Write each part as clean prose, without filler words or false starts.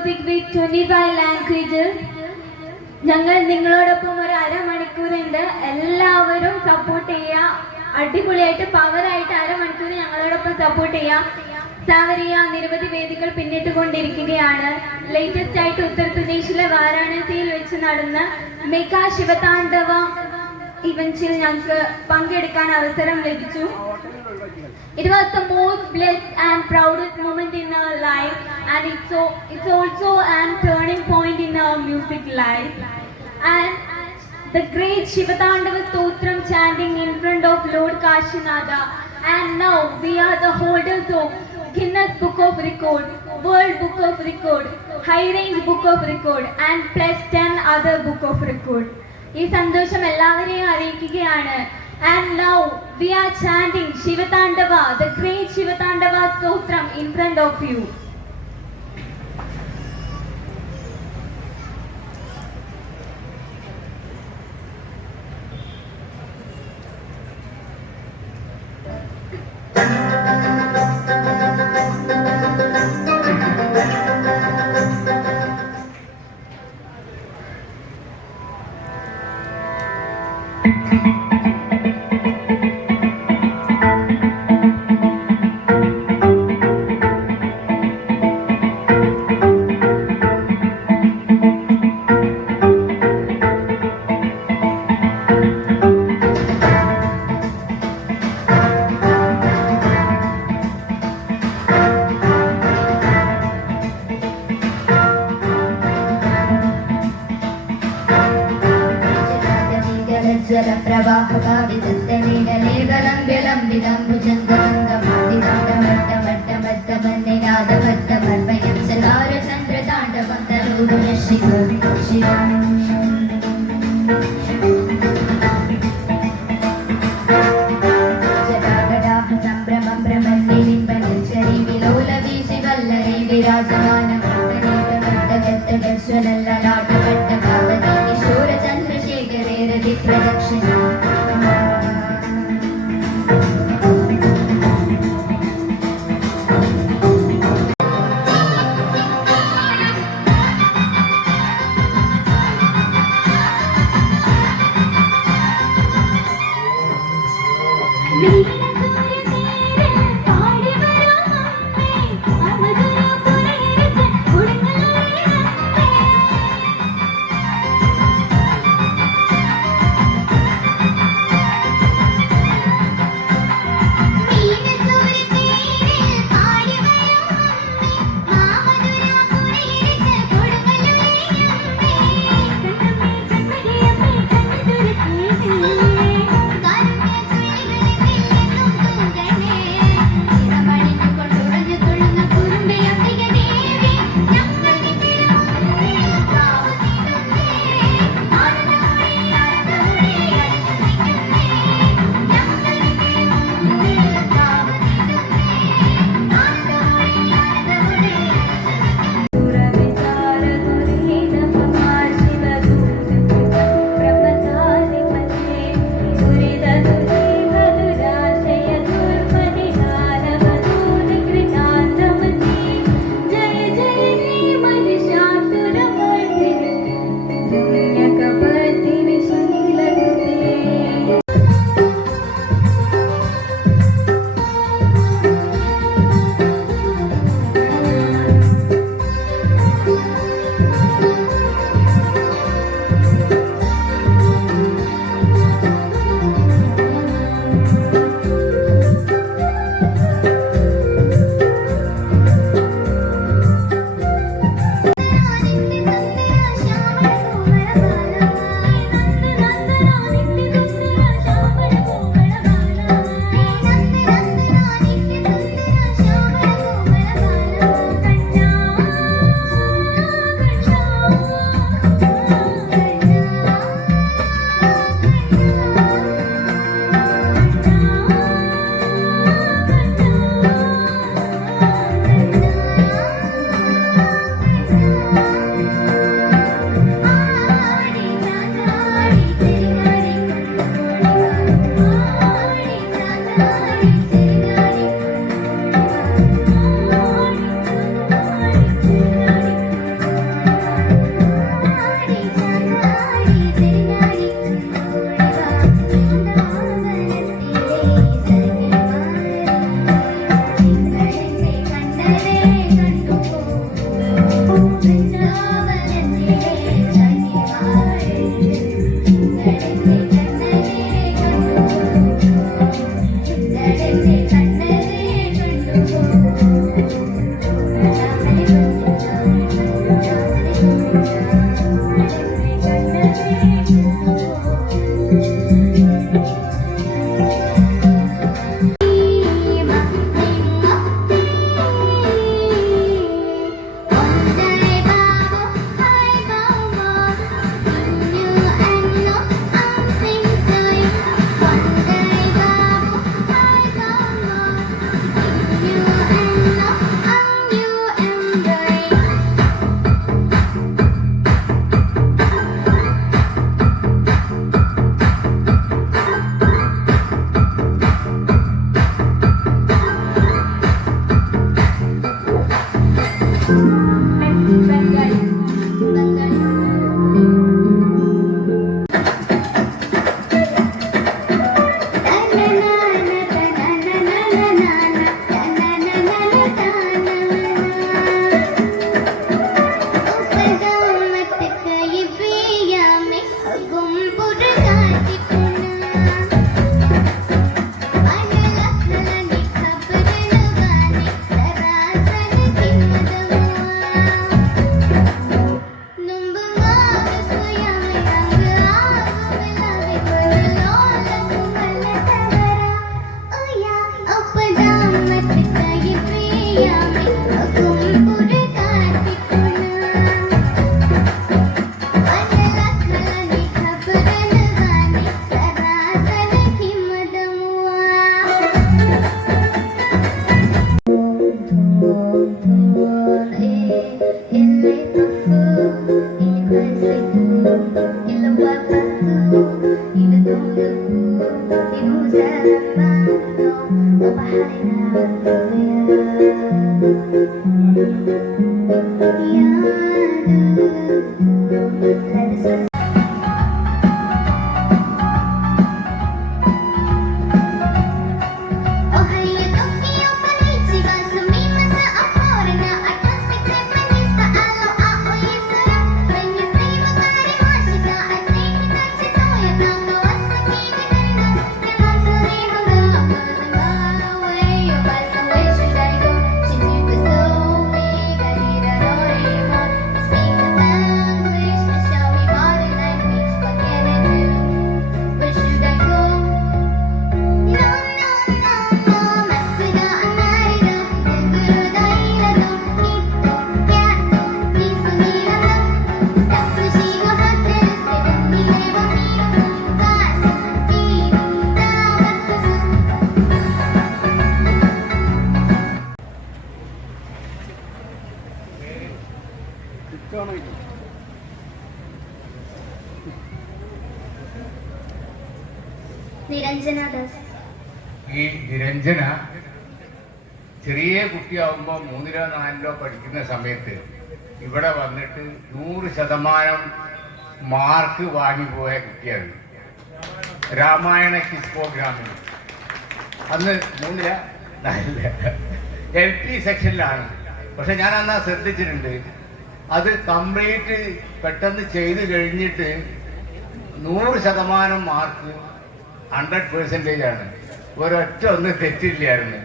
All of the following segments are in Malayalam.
music with 25 languages. ഞങ്ങൾ നിങ്ങളോടൊപ്പം ഒരു അരമണിക്കൂറുണ്ട്. എല്ലാവരും സപ്പോർട്ട് ചെയ്യുക. അടിപൊളിയായിട്ട് പവറായിട്ട് അരമണിക്കൂർ ഞങ്ങളോടൊപ്പം സപ്പോർട്ട് ചെയ്യുക. സാവരിയ നിരവധി വേദികൾ പിന്നിട്ടുകൊണ്ടിരിക്കുകയാണ്. ലേറ്റസ്റ്റ് ആയിട്ട് ഉത്തർപ്രദേശിലെ വാരാണസിയിൽ വെച്ച് നടന്ന മെഗാ ശിവതാണ്ഡവ ഇവന്റിൽ ഞങ്ങൾക്ക് പങ്കെടുക്കാൻ അവസരം ലഭിച്ചു. It was the most blessed and proudest moment in our life, and it's also an turning point in our music life. And the great Shivatandava Stotram chanting in front of Lord Kashinada. And now we are the holders of Guinness Book of Record, World Book of Record, High Range Book of Record, and plus 10 other Book of Record. ഈ സന്തോഷം എല്ലാവരെയും അറിയിക്കുകയാണ്. And now we are chanting Shivatandava, the great Shivatandava Stotram in front of you. Niranjana Das. ഈ നിരഞ്ജന ചെറിയ കുട്ടിയാവുമ്പോൾ 3-ലോ 4-ലോ പഠിക്കുന്ന സമയത്ത് ഇവിടെ വന്നിട്ട് 100% മാർക്ക് വാങ്ങിപ്പോയ കുട്ടിയാണ്. രാമായണ ക്വിസ് പ്രോഗ്രാമിൽ അന്ന് 3-ല 4-ല LP സെക്ഷനിലാണ്. പക്ഷെ ഞാൻ അന്ന് ശ്രദ്ധിച്ചിട്ടുണ്ട്, അത് കംപ്ലീറ്റ് പെട്ടെന്ന് ചെയ്ത് കഴിഞ്ഞിട്ട് 100% മാർക്ക് 100% ആണ്. ഒരൊറ്റ ഒന്ന് തെറ്റില്ലായിരുന്നു.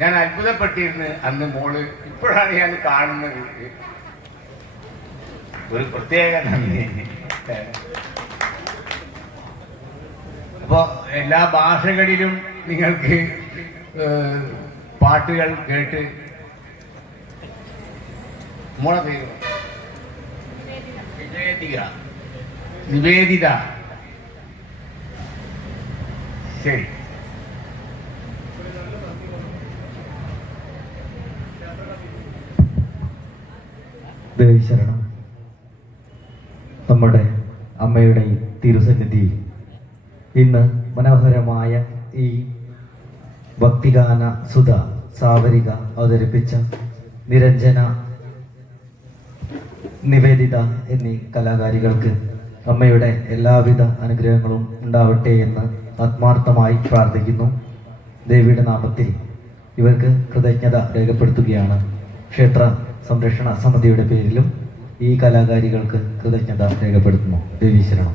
ഞാൻ അത്ഭുതപ്പെട്ടിരുന്നു അന്ന് മോള്. ഇപ്പോഴാണ് ഞാൻ കാണുന്നത്. ഒരു പ്രത്യേക നന്ദി. അപ്പോ എല്ലാ ഭാഷകളിലും നിങ്ങൾക്ക് പാട്ടുകൾ കേട്ട്. മോളെ പേര് നിവേദിത. ശരി. ദേവീശരണം. നമ്മുടെ അമ്മയുടെ തിരുസന്നിധിയിൽ ഇന്ന് മനോഹരമായ ഈ ഭക്തിഗാന സുധ സാവരിക അവതരിപ്പിച്ച നിരഞ്ജന, നിവേദിത എന്നീ കലാകാരികൾക്ക് അമ്മയുടെ എല്ലാവിധ അനുഗ്രഹങ്ങളും ഉണ്ടാവട്ടെ എന്ന് ആത്മാർത്ഥമായി പ്രാർത്ഥിക്കുന്നു. ദേവിയുടെ നാമത്തിൽ ഇവർക്ക് കൃതജ്ഞത രേഖപ്പെടുത്തുകയാണ്. ക്ഷേത്ര സംരക്ഷണ സമിതിയുടെ പേരിലും ഈ കലാകാരികൾക്ക് കൃതജ്ഞത രേഖപ്പെടുത്തുന്നു. ദേവീശരണം.